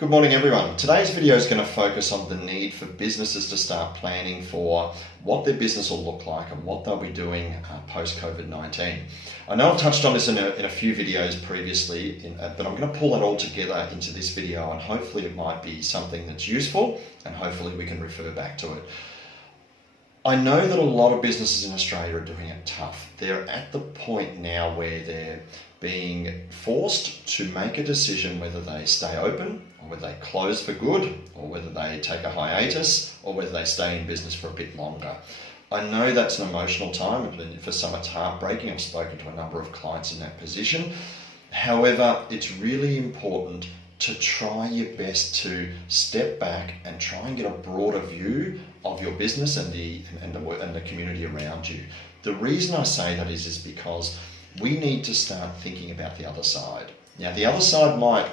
Good morning everyone. Today's video is going to focus on the need for businesses to start planning for what their business will look like and what they'll be doing post-COVID-19. I know I've touched on this in a few videos previously, but I'm going to pull that all together into this video, and hopefully it might be something that's useful and hopefully we can refer back to it. I know that a lot of businesses in Australia are doing it tough. They're at the point now where they're being forced to make a decision whether they stay open or whether they close for good, or whether they take a hiatus, or whether they stay in business for a bit longer. I know that's an emotional time, and for some it's heartbreaking. I've spoken to a number of clients in that position. However, it's really important to try your best to step back and try and get a broader view of your business and the community around you. The reason I say that is because we need to start thinking about the other side. Now, the other side might,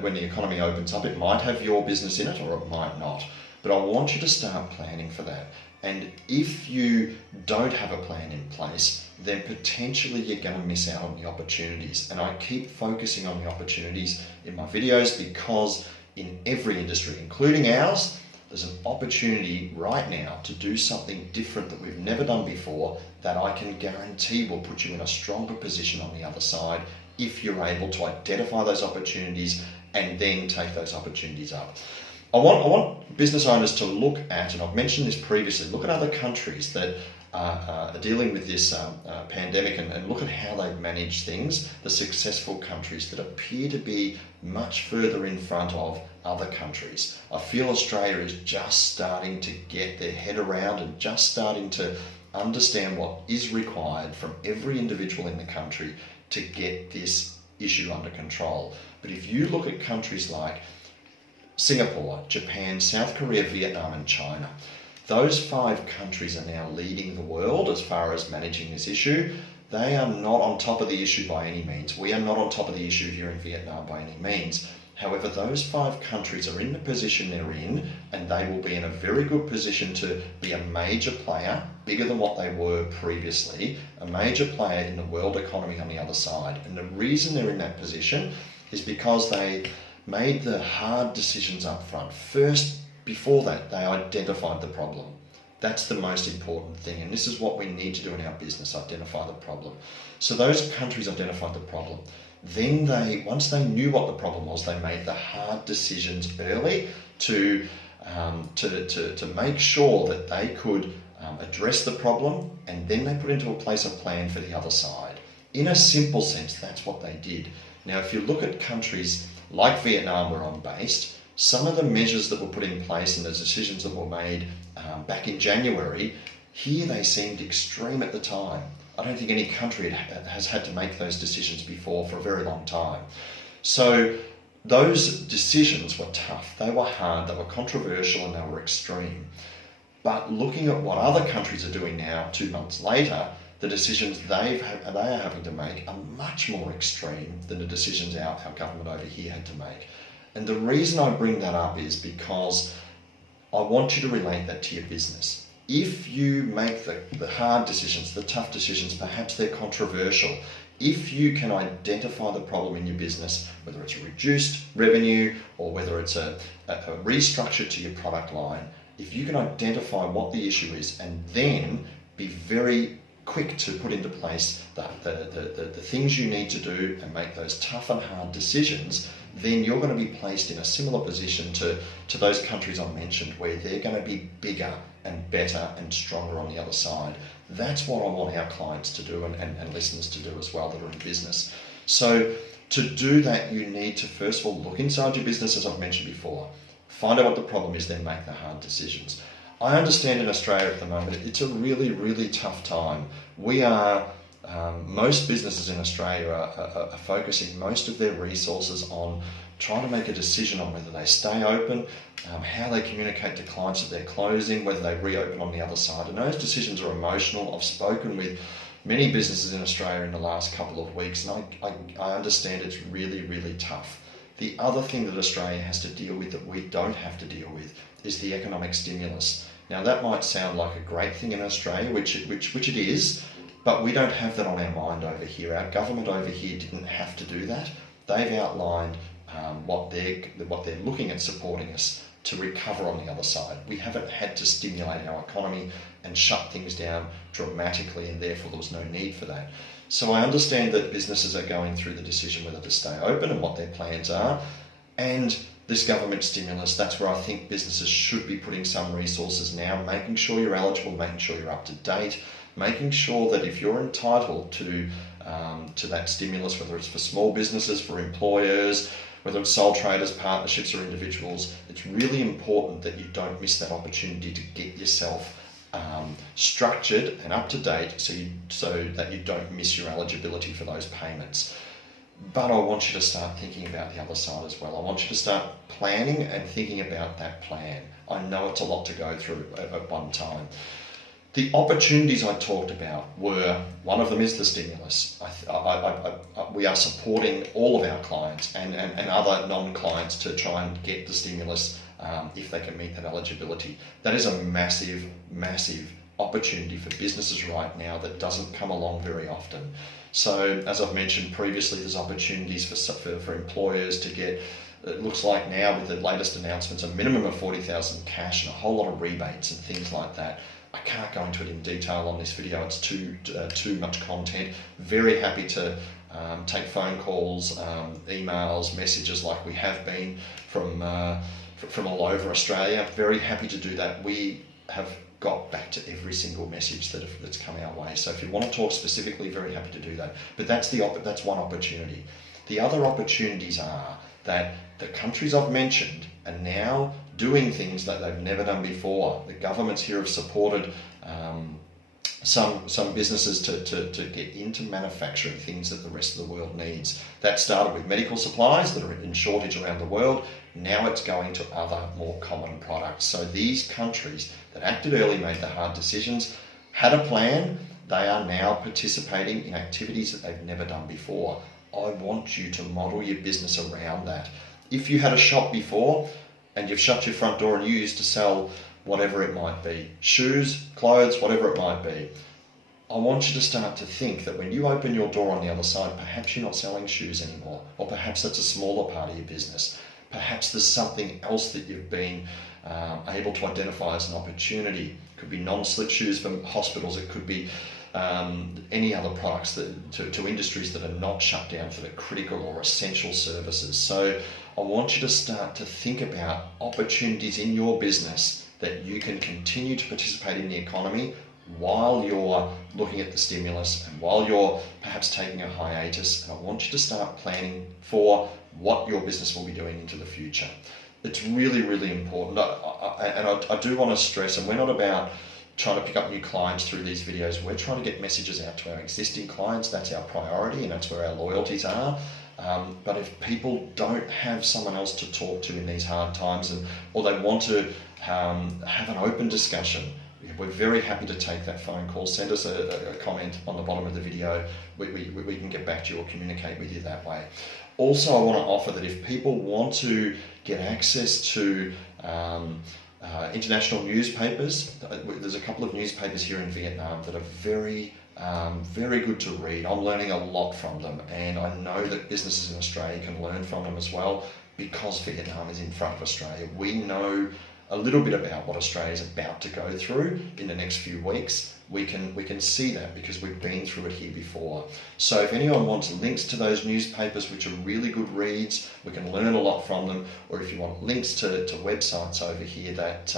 when the economy opens up, it might have your business in it or it might not. But I want you to start planning for that. And if you don't have a plan in place, then potentially you're going to miss out on the opportunities. And I keep focusing on the opportunities in my videos because in every industry, including ours, there's an opportunity right now to do something different that we've never done before that I can guarantee will put you in a stronger position on the other side if you're able to identify those opportunities and then take those opportunities up. I want business owners to look at, and I've mentioned this previously, look at other countries that are dealing with this pandemic and look at how they've managed things, the successful countries that appear to be much further in front of other countries. I feel Australia is just starting to get their head around and just starting to understand what is required from every individual in the country to get this issue under control. But if you look at countries like Singapore, Japan, South Korea, Vietnam and China, those 5 countries are now leading the world as far as managing this issue. They are not on top of the issue by any means. We are not on top of the issue here in Vietnam by any means. However, those 5 countries are in the position they're in, and they will be in a very good position to be a major player, bigger than what they were previously, a major player in the world economy on the other side. And the reason they're in that position is because they made the hard decisions up front. First, before that, they identified the problem. That's the most important thing, and this is what we need to do in our business, identify the problem. So those countries identified the problem. Then once they knew what the problem was, they made the hard decisions early to make sure that they could address the problem, and then they put into place a plan for the other side. In a simple sense, that's what they did. Now, if you look at countries like Vietnam, where I'm based, some of the measures that were put in place and the decisions that were made back in January, here they seemed extreme at the time. I don't think any country has had to make those decisions before for a very long time. So those decisions were tough, they were hard, they were controversial and they were extreme. But looking at what other countries are doing now, 2 months later, the decisions they are having to make are much more extreme than the decisions our government over here had to make. And the reason I bring that up is because I want you to relate that to your business. If you make the hard decisions, the tough decisions, perhaps they're controversial, if you can identify the problem in your business, whether it's a reduced revenue or whether it's a restructure to your product line, if you can identify what the issue is and then be very quick to put into place the things you need to do and make those tough and hard decisions, then you're going to be placed in a similar position to those countries I mentioned, where they're going to be bigger and better and stronger on the other side. That's what I want our clients to do and listeners to do as well that are in business. So to do that, you need to first of all look inside your business, as I've mentioned before, find out what the problem is, then make the hard decisions. I understand in Australia at the moment, it's a really, really tough time. Most businesses in Australia are focusing most of their resources on trying to make a decision on whether they stay open, how they communicate to clients that they're closing, whether they reopen on the other side. And those decisions are emotional. I've spoken with many businesses in Australia in the last couple of weeks, and I understand it's really, really tough. The other thing that Australia has to deal with that we don't have to deal with is the economic stimulus. Now, that might sound like a great thing in Australia, which it is, but we don't have that on our mind over here. Our government over here didn't have to do that. They've outlined what they're looking at supporting us to recover on the other side. We haven't had to stimulate our economy and shut things down dramatically, and therefore there was no need for that. So I understand that businesses are going through the decision whether to stay open and what their plans are. And this government stimulus, that's where I think businesses should be putting some resources now, making sure you're eligible, making sure you're up to date, making sure that if you're entitled to that stimulus, whether it's for small businesses, for employers, whether it's sole traders, partnerships or individuals, it's really important that you don't miss that opportunity to get yourself structured and up to date so that you don't miss your eligibility for those payments. But I want you to start thinking about the other side as well. I want you to start planning and thinking about that plan. I know it's a lot to go through at one time. The opportunities I talked about were, one of them is the stimulus. We are supporting all of our clients and other non-clients to try and get the stimulus if they can meet that eligibility. That is a massive, massive opportunity for businesses right now that doesn't come along very often. So as I've mentioned previously, there's opportunities for employers to get, it looks like now with the latest announcements, a minimum of 40,000 cash and a whole lot of rebates and things like that. I can't go into it in detail on this video, it's too much content. Very happy to take phone calls, emails, messages like we have been from all over Australia. Very happy to do that. We have got back to every single message that's come our way. So if you want to talk specifically, very happy to do that. But that's one opportunity. The other opportunities are that the countries I've mentioned are now doing things that they've never done before. The governments here have supported some businesses to get into manufacturing things that the rest of the world needs. That started with medical supplies that are in shortage around the world. Now it's going to other more common products. So these countries that acted early, made the hard decisions, had a plan, they are now participating in activities that they've never done before. I want you to model your business around that. If you had a shop before and you've shut your front door and you used to sell whatever it might be, shoes, clothes, whatever it might be, I want you to start to think that when you open your door on the other side, perhaps you're not selling shoes anymore, or perhaps that's a smaller part of your business. Perhaps there's something else that you've been able to identify as an opportunity. It could be non-slip shoes for hospitals, it could be any other products to industries that are not shut down for the critical or essential services. So I want you to start to think about opportunities in your business that you can continue to participate in the economy while you're looking at the stimulus and while you're perhaps taking a hiatus. And I want you to start planning for what your business will be doing into the future. It's really, really important. I do want to stress, and we're not about trying to pick up new clients through these videos. We're trying to get messages out to our existing clients. That's our priority and that's where our loyalties are. But if people don't have someone else to talk to in these hard times, or they want to have an open discussion, we're very happy to take that phone call. Send us a comment on the bottom of the video. We can get back to you or communicate with you that way. Also, I want to offer that if people want to get access to international newspapers, there's a couple of newspapers here in Vietnam that are very good to read. I'm learning a lot from them, and I know that businesses in Australia can learn from them as well, because Vietnam is in front of Australia. We know a little bit about what Australia is about to go through in the next few weeks. We can see that because we've been through it here before. So if anyone wants links to those newspapers, which are really good reads, we can learn a lot from them, or if you want links to websites over here that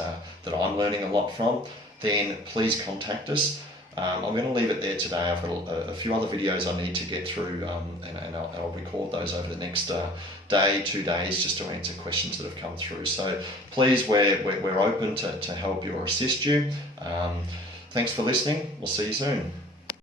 I'm learning a lot from, then please contact us. I'm going to leave it there today. I've got a few other videos I need to get through, and I'll record those over the next day, 2 days, just to answer questions that have come through. So please, we're open to help you or assist you. Thanks for listening. We'll see you soon.